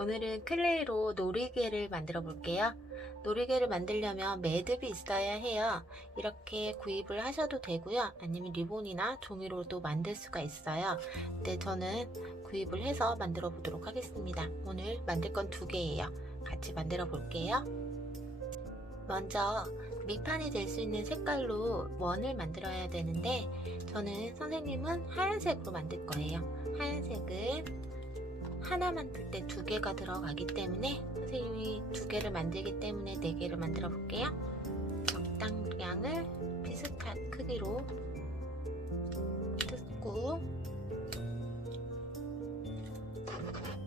오늘은 클레이로 놀이개를 만들어 볼게요. 놀이개를 만들려면 매듭이 있어야 해요. 이렇게 구입을 하셔도 되고요. 아니면 리본이나 종이로도 만들 수가 있어요. 근데 저는 구입을 해서 만들어 보도록 하겠습니다. 오늘 만들 건 2개예요. 같이 만들어 볼게요. 먼저 밑판이 될 수 있는 색깔로 원을 만들어야 되는데, 저는 선생님은 하얀색으로 만들 거예요. 하얀색은 하나 만들 때 2개가 들어가기 때문에 선생님이 2개를 만들기 때문에 4개를 만들어 볼게요. 적당량을 비슷한 크기로 뜯고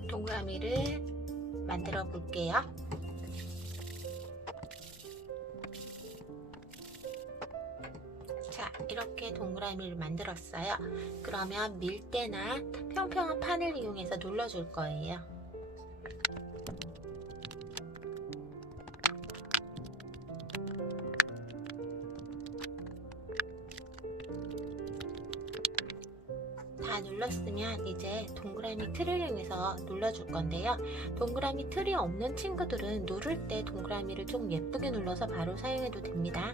동그라미를 만들어 볼게요. 자, 이렇게 동그라미를 만들었어요. 그러면 밀대나 평평한 판을 이용해서 눌러줄 거예요. 다 눌렀으면 이제 동그라미 틀을 이용해서 눌러줄 건데요. 동그라미 틀이 없는 친구들은 누를 때 동그라미를 좀 예쁘게 눌러서 바로 사용해도 됩니다.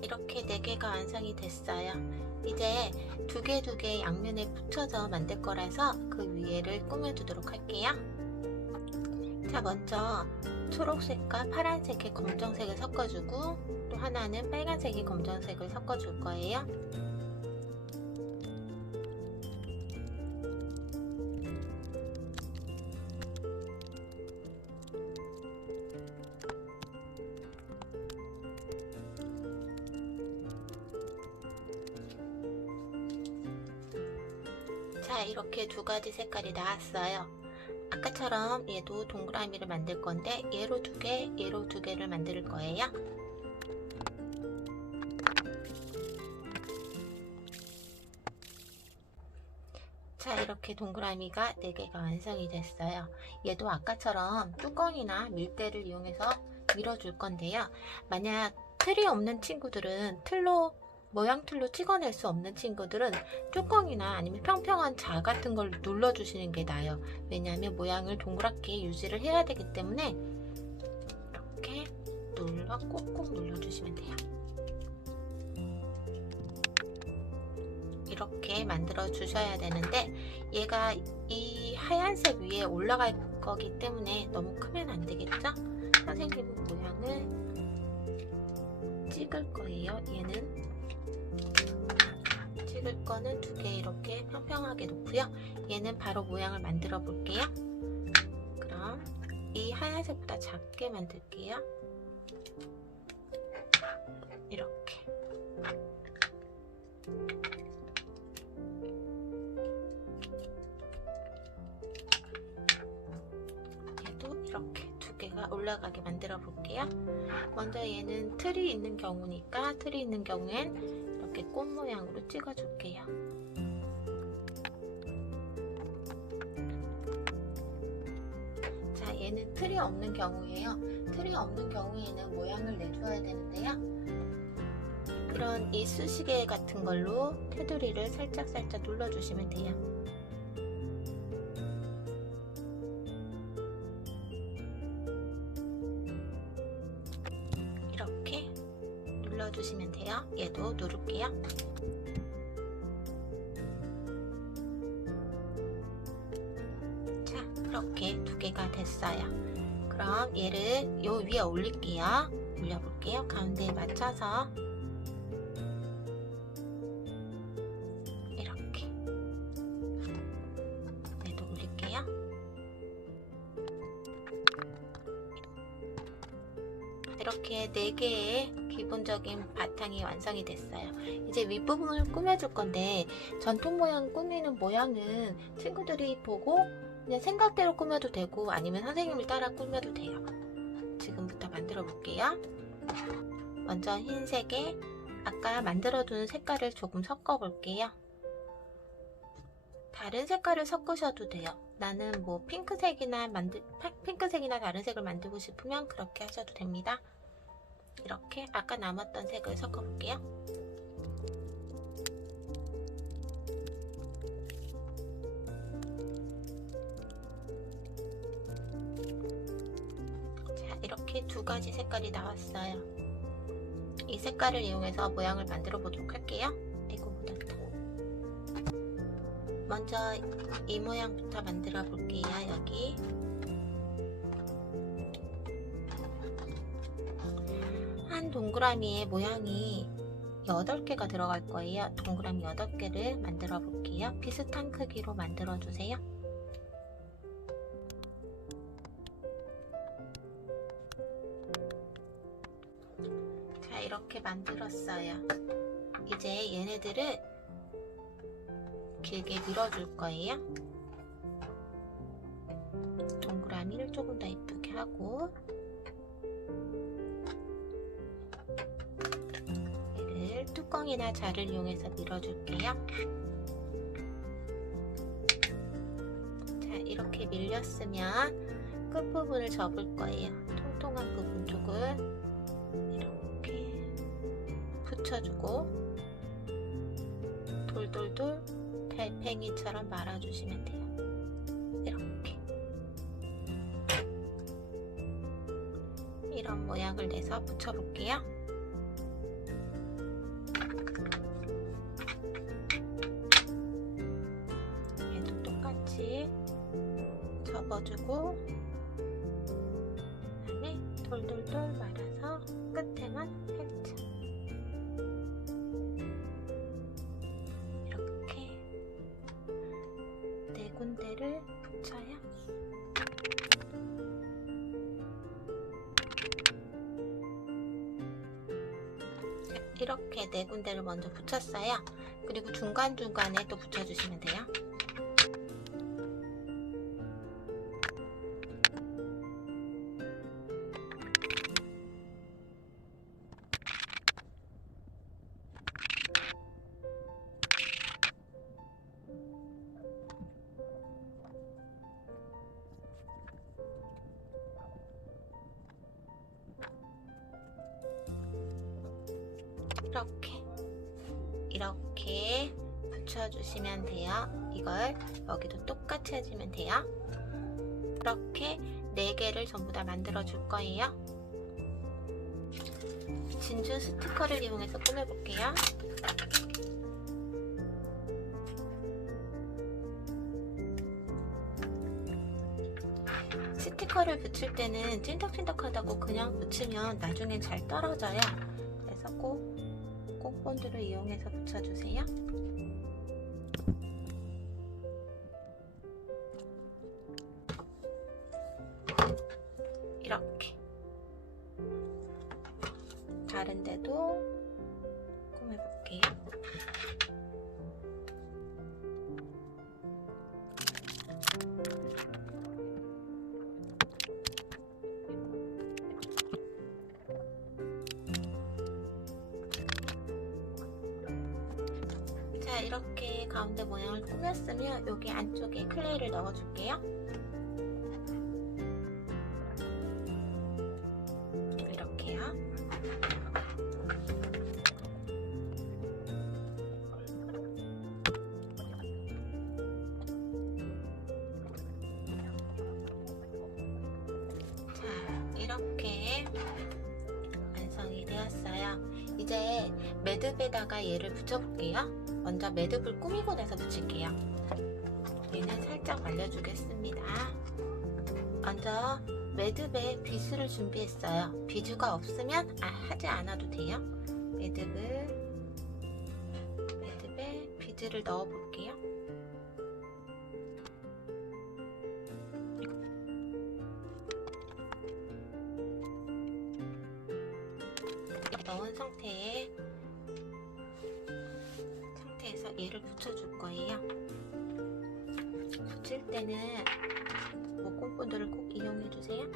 이렇게 4개가 완성이 됐어요. 이제 2개 양면에 붙여서 만들 거라서 그 위에를 꾸며주도록 할게요. 자, 먼저 초록색과 파란색의 검정색을 섞어주고, 또 하나는 빨간색의 검정색을 섞어줄 거예요. 자, 이렇게 2가지 색깔이 나왔어요. 아까처럼 얘도 동그라미를 만들 건데, 얘로 2개, 얘로 2개를 만들 거예요. 자, 이렇게 동그라미가 4개가 완성이 됐어요. 얘도 아까처럼 뚜껑이나 밀대를 이용해서 밀어줄 건데요. 만약 틀이 없는 친구들은 모양 틀로 찍어낼 수 없는 친구들은 뚜껑이나 아니면 평평한 자 같은 걸 눌러주시는 게 나아요. 왜냐하면 모양을 동그랗게 유지를 해야 되기 때문에 이렇게 꾹꾹 눌러주시면 돼요. 이렇게 만들어 주셔야 되는데, 얘가 이 하얀색 위에 올라갈 거기 때문에 너무 크면 안 되겠죠? 선생님은 모양을 찍을 거예요. 얘는 찍을 거는 2개 이렇게 평평하게 놓고요. 얘는 바로 모양을 만들어 볼게요. 그럼 이 하얀색보다 작게 만들게요. 이렇게. 얘도 이렇게 2개가 올라가게 만들어 볼게요. 먼저 얘는 틀이 있는 경우니까, 틀이 있는 경우엔 이렇게 꽃 모양으로 찍어 줄게요. 자, 얘는 틀이 없는 경우예요. 틀이 없는 경우에는 모양을 내줘야 되는데요. 이런 이쑤시개 같은 걸로 테두리를 살짝 눌러주시면 돼요. 이렇게 눌러주시면 돼요. 얘도 누를게요. 자, 이렇게 2개가 됐어요. 그럼 얘를 요 위에 올릴게요. 올려볼게요. 가운데에 맞춰서 이렇게 얘도 올릴게요. 이렇게 4개의 기본적인 바탕이 완성이 됐어요. 이제 윗부분을 꾸며줄 건데, 전통 모양 꾸미는 모양은 친구들이 보고 그냥 생각대로 꾸며도 되고, 아니면 선생님을 따라 꾸며도 돼요. 지금부터 만들어 볼게요. 먼저 흰색에 아까 만들어둔 색깔을 조금 섞어 볼게요. 다른 색깔을 섞으셔도 돼요. 나는 뭐 핑크색이나 다른 색을 만들고 싶으면 그렇게 하셔도 됩니다. 이렇게 아까 남았던 색을 섞어 볼게요. 자, 이렇게 두 가지 색깔이 나왔어요. 이 색깔을 이용해서 모양을 만들어 보도록 할게요. 이거 묻었다. 먼저 이 모양부터 만들어 볼게요. 여기 한 동그라미에 모양이 8개가 들어갈 거예요. 동그라미 8개를 만들어 볼게요. 비슷한 크기로 만들어 주세요. 자, 이렇게 만들었어요. 이제 얘네들을 길게 밀어줄 거예요. 동그라미를 조금 더 이쁘게 하고 얘를 뚜껑이나 자를 이용해서 밀어줄게요. 자, 이렇게 밀렸으면 끝부분을 접을 거예요. 통통한 부분 쪽을 이렇게 붙여주고 돌돌돌 달팽이처럼 말아주시면 돼요. 이렇게 이런 모양을 내서 붙여볼게요. 얘도 똑같이 접어주고 그다음에 돌돌돌 말아서 끝에만 살짝 군데를 붙여요. 이렇게 4군데를 먼저 붙였어요. 그리고 중간중간에 또 붙여주시면 돼요. 이렇게 붙여주시면 돼요. 이걸 여기도 똑같이 해주면 돼요. 이렇게 4개를 전부 다 만들어 줄 거예요. 진주 스티커를 이용해서 꾸며볼게요. 스티커를 붙일 때는 찐득찐득하다고 그냥 붙이면 나중엔 잘 떨어져요. 그래서 꼭 본드를 이용해서 붙여주세요. 이렇게 다른 데도 꾸며볼게요. 자, 이렇게 가운데 모양을 꾸몄으면 여기 안쪽에 클레이를 넣어줄게요. 이렇게요. 자, 이렇게 완성이 되었어요. 이제 매듭에다가 얘를 붙여볼게요. 먼저 매듭을 꾸미고 나서 붙일게요. 얘는 살짝 말려주겠습니다. 먼저 매듭에 비스를 준비했어요. 비주가 없으면 하지 않아도 돼요. 매듭에 비즈를 넣어 볼게요. 넣은 상태에서 얘를 붙여줄 거예요. 붙일 때는 목공본드를 꼭 이용해 주세요.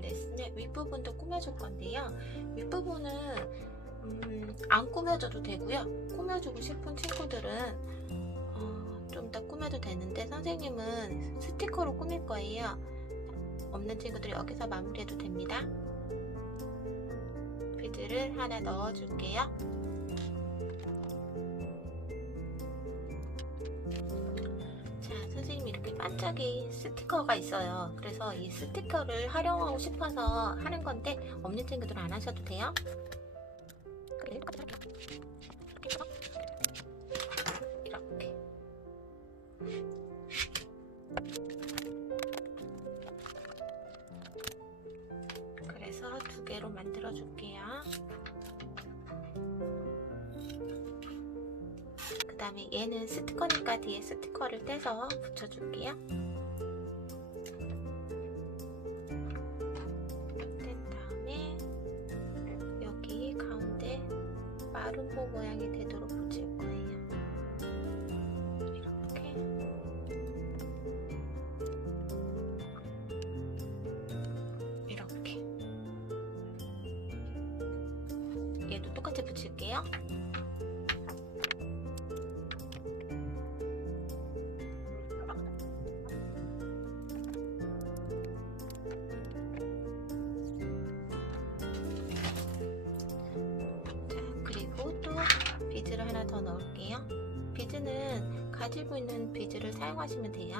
모양을 냈으면 윗부분도 꾸며줄 건데요. 윗부분은 안 꾸며줘도 되고요. 꾸며주고 싶은 친구들은 좀 더 꾸며도 되는데 선생님은 스티커로 꾸밀 거예요. 없는 친구들이 여기서 마무리해도 됩니다. 비드를 하나 넣어줄게요. 자, 선생님이 이렇게 반짝이 스티커가 있어요. 그래서 이 스티커를 활용하고 싶어서 하는 건데 없는 친구들은 안 하셔도 돼요. 이렇게 그래서 2개로 만들어 줄게요. 그 다음에 얘는 스티커니까 뒤에 스티커를 떼서 붙여줄게요. 뗀 다음에 여기 가운데 마름모 모양이 되도록 붙일 거예요. 이렇게 얘도 똑같이 붙일게요. 비즈를 하나 더 넣을게요. 비즈는 가지고 있는 비즈를 사용하시면 돼요.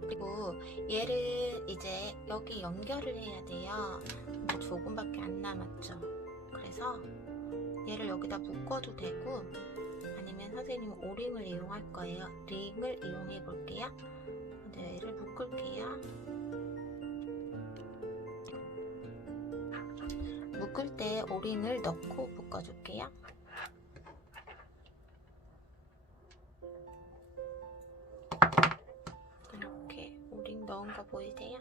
그리고 얘를 이제 여기 연결을 해야 돼요. 근데 조금밖에 안 남았죠. 그래서 얘를 여기다 묶어도 되고 아니면 선생님은 오링을 이용할 거예요. 링을 이용해 볼게요. 네, 얘를 묶을게요. 묶을 때 오링을 넣고 묶어줄게요. 이렇게 오링 넣은 거 보이세요?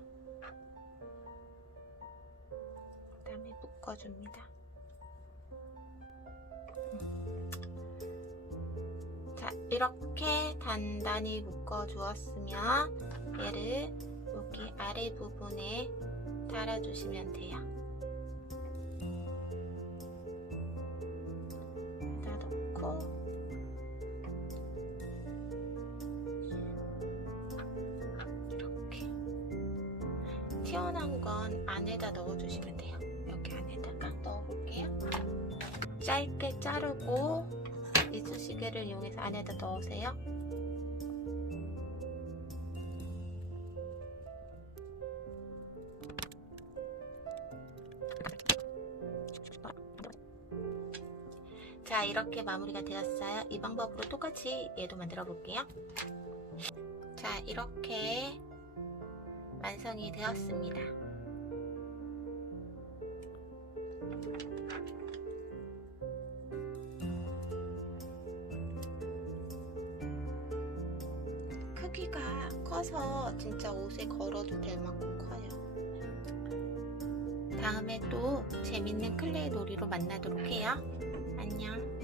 그 다음에 묶어줍니다. 자, 이렇게 단단히 묶어주었으면 얘를 여기 아래 부분에 달아주시면 돼요. 이렇게 튀어나온 건 안에다 넣어주시면 돼요. 여기 안에다가 넣어볼게요. 짧게 자르고 이쑤시개를 이용해서 안에다 넣으세요. 자, 이렇게 마무리가 되었어요. 이 방법으로 똑같이 얘도 만들어 볼게요. 자, 이렇게 완성이 되었습니다. 크기가 커서 진짜 옷에 걸어도 될 만큼 커요. 다음에 또 재밌는 클레이 놀이로 만나도록 해요. 안녕.